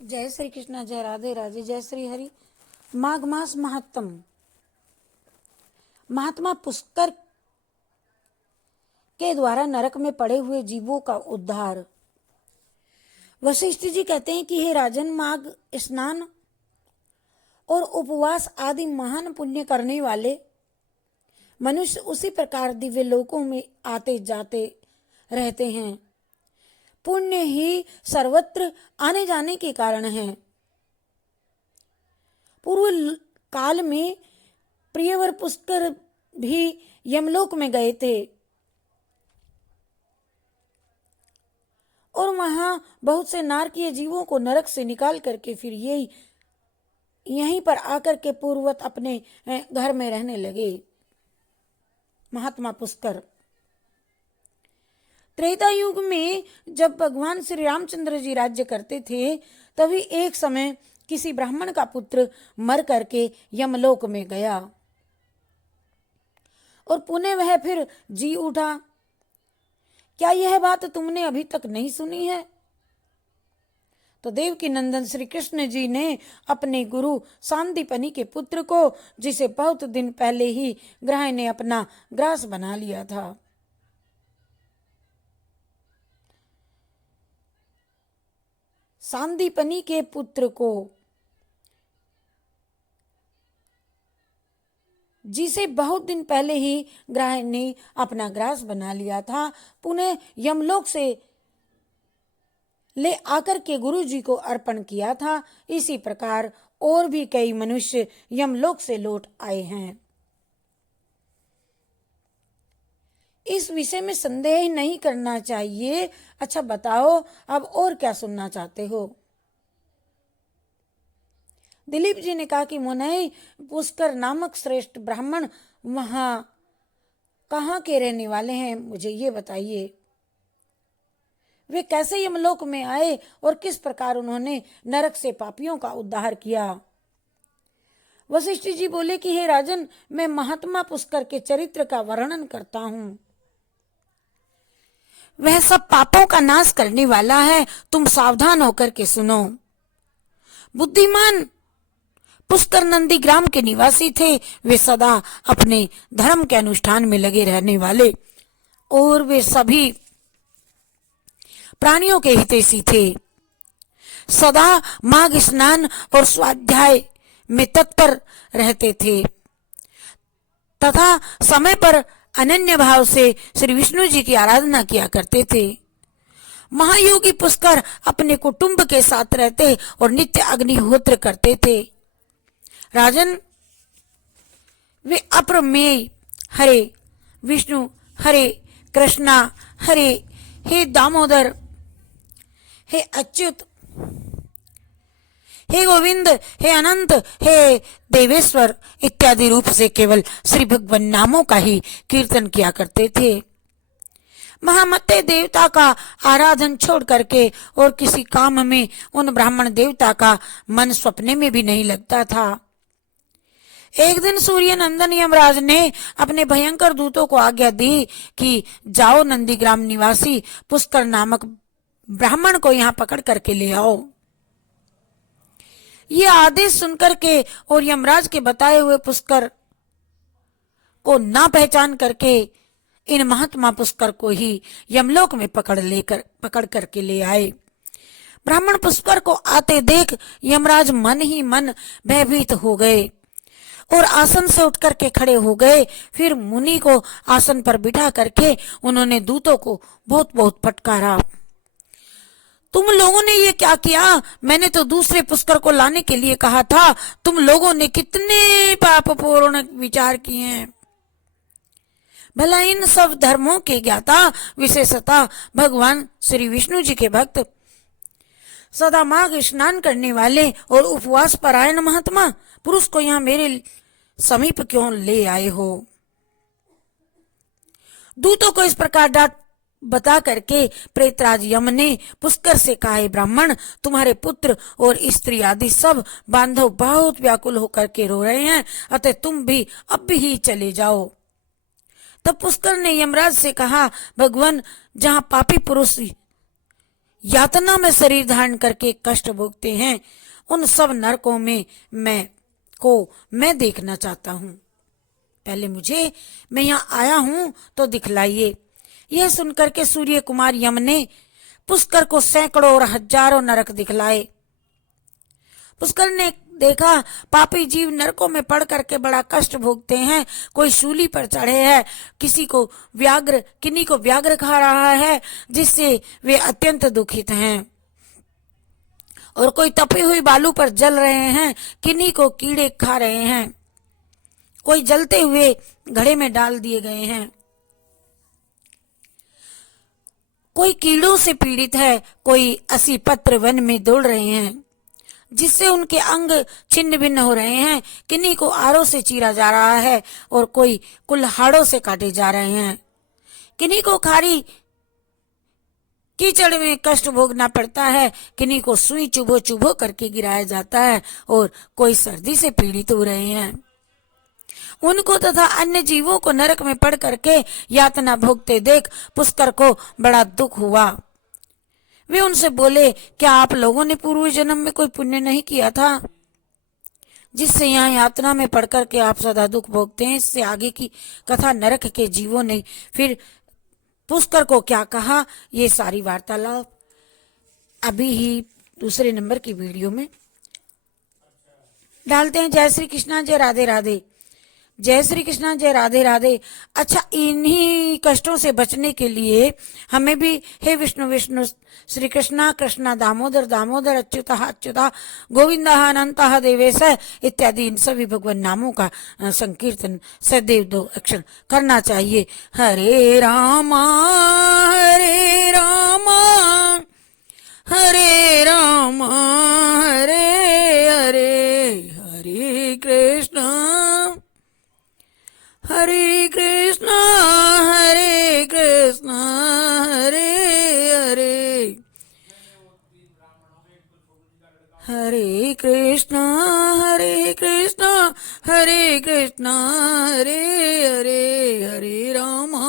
जय श्री कृष्ण, जय राधे राधे, जय श्री हरि। माघ मास महत्तम। महात्मा पुष्कर के द्वारा नरक में पड़े हुए जीवों का उद्धार। वशिष्ठ जी कहते हैं कि हे राजन, माघ स्नान और उपवास आदि महान पुण्य करने वाले मनुष्य उसी प्रकार दिव्य लोकों में आते जाते रहते हैं। पुण्य ही सर्वत्र आने जाने के कारण है। पूर्व काल में प्रियवर पुष्कर भी यमलोक में गए थे और वहां बहुत से नारकीय जीवों को नरक से निकाल करके फिर यहीं पर आकर के पूर्ववत अपने घर में रहने लगे। महात्मा पुष्कर त्रेता युग में जब भगवान श्री रामचंद्र जी राज्य करते थे, तभी एक समय किसी ब्राह्मण का पुत्र मर करके यमलोक में गया और पुनः वह फिर जी उठा। क्या यह बात तुमने अभी तक नहीं सुनी है? तो देवकी नंदन श्री कृष्ण जी ने अपने गुरु सांदीपनि के पुत्र को, जिसे बहुत दिन पहले ही ग्रह ने अपना ग्रास बना लिया था, सांदीपनि के पुत्र को, जिसे बहुत दिन पहले ही ग्रह ने अपना ग्रास बना लिया था, पुनः यमलोक से ले आकर के गुरु जी को अर्पण किया था। इसी प्रकार और भी कई मनुष्य यमलोक से लौट आए हैं। इस विषय में संदेह नहीं करना चाहिए। अच्छा बताओ, अब और क्या सुनना चाहते हो? दिलीप जी ने कहा कि मुनई, पुष्कर नामक श्रेष्ठ ब्राह्मण वहां कहाँ के रहने वाले हैं, मुझे ये बताइए। वे कैसे यमलोक में आए और किस प्रकार उन्होंने नरक से पापियों का उद्धार किया? वशिष्ठ जी बोले कि हे राजन, मैं महात्मा पुष्कर के चरित्र का वर्णन करता हूं। वह सब पापों का नाश करने वाला है। तुम सावधान होकर के सुनो। बुद्धिमान पुष्कर नंदी ग्राम के निवासी थे। वे सदा अपने धर्म के अनुष्ठान में लगे रहने वाले और वे सभी प्राणियों के हितैषी थे। सदा माघ स्नान और स्वाध्याय में तत्पर रहते थे तथा समय पर अनन्य भाव से श्री विष्णु जी की आराधना किया करते थे। महायोगी पुष्कर अपने कुटुंब के साथ रहते और नित्य अग्निहोत्र करते थे। राजन, वे अप्रमेय हरे विष्णु, हरे कृष्णा, हरे हे दामोदर, हे अच्युत, हे गोविंद, हे अनंत, हे देवेश्वर इत्यादि रूप से केवल श्री भगवान नामों का ही कीर्तन किया करते थे। महामते देवता का आराधन छोड़ करके और किसी काम में उन ब्राह्मण देवता का मन सपने में भी नहीं लगता था। एक दिन सूर्य नंदन यमराज ने अपने भयंकर दूतों को आज्ञा दी कि जाओ, नंदीग्राम निवासी पुष्कर नामक ब्राह्मण को यहाँ पकड़ करके ले आओ। ये आदेश सुनकर के और यमराज के बताए हुए पुष्कर को ना पहचान करके इन महात्मा पुष्कर को ही यमलोक में पकड़ करके ले आए। ब्राह्मण पुष्कर को आते देख यमराज मन ही मन भयभीत हो गए और आसन से उठ करके खड़े हो गए। फिर मुनि को आसन पर बिठा करके उन्होंने दूतों को बहुत बहुत फटकारा। तुम लोगों ने ये क्या किया? मैंने तो दूसरे पुष्कर को लाने के लिए कहा था। तुम लोगों ने कितने पापपूर्ण विचार किए हैं। भला इन सब धर्मों के ज्ञाता, विशेषतः भगवान श्री विष्णु जी के भक्त, सदा माघ स्नान करने वाले और उपवास परायण महात्मा पुरुष को यहाँ मेरे समीप क्यों ले आए हो? दूतों को इस प्रकार डांट बता करके प्रेतराज यम ने पुष्कर से कहा, हे ब्राह्मण, तुम्हारे पुत्र और स्त्री आदि सब बांधव बहुत व्याकुल होकर के रो रहे हैं, अतः तुम भी अब ही चले जाओ। तब पुष्कर ने यमराज से कहा, भगवान, जहाँ पापी पुरुष यातना में शरीर धारण करके कष्ट भोगते हैं, उन सब नरकों में मैं देखना चाहता हूँ। पहले मैं यहाँ आया हूँ तो दिखलाइए। यह सुनकर के सूर्य कुमार यम ने पुष्कर को सैकड़ों और हजारों नरक दिखलाए। पुष्कर ने देखा पापी जीव नरकों में पड़ करके बड़ा कष्ट भोगते हैं। कोई शूली पर चढ़े है, किन्हीं को व्याघ्र खा रहा है, जिससे वे अत्यंत दुखित हैं, और कोई तपी हुई बालू पर जल रहे हैं, किन्हीं को कीड़े खा रहे हैं, कोई जलते हुए घड़े में डाल दिए गए हैं, कोई कीड़ों से पीड़ित है, कोई असी पत्र वन में दौड़ रहे हैं, जिससे उनके अंग छिन्न भिन्न हो रहे हैं, किन्हीं को आरों से चीरा जा रहा है, और कोई कुल्हाड़ों से काटे जा रहे हैं, किन्हीं को खारी कीचड़ में कष्ट भोगना पड़ता है, किन्हीं को सुई चुभो चुभो करके गिराया जाता है, और कोई सर्दी से पीड़ित हो रहे हैं। उनको तथा अन्य जीवों को नरक में पड़ करके यातना भोगते देख पुष्कर को बड़ा दुख हुआ। वे उनसे बोले, क्या आप लोगों ने पूर्व जन्म में कोई पुण्य नहीं किया था, जिससे यहाँ यातना में पड़ करके आप सदा दुख भोगते हैं? इससे आगे की कथा नरक के जीवों ने फिर पुष्कर को क्या कहा, ये सारी वार्तालाप अभी ही दूसरे नंबर की वीडियो में डालते हैं। जय श्री कृष्णा, जय राधे राधे। जय श्री कृष्णा, जय राधे राधे। अच्छा, इन्हीं कष्टों से बचने के लिए हमें भी हे विष्णु विष्णु, श्री कृष्णा कृष्णा, दामोदर दामोदर, अच्युता अच्युता, गोविंदा अनंत देवेश इत्यादि इन सभी भगवान नामों का संकीर्तन सदैव 2 अक्षर करना चाहिए। हरे रामा हरे रामा हरे रामा हरे हरे, हरे कृष्णा हरे कृष्णा हरे कृष्णा हरे हरे, हरे कृष्णा हरे कृष्णा हरे कृष्णा हरे हरे, हरे रामा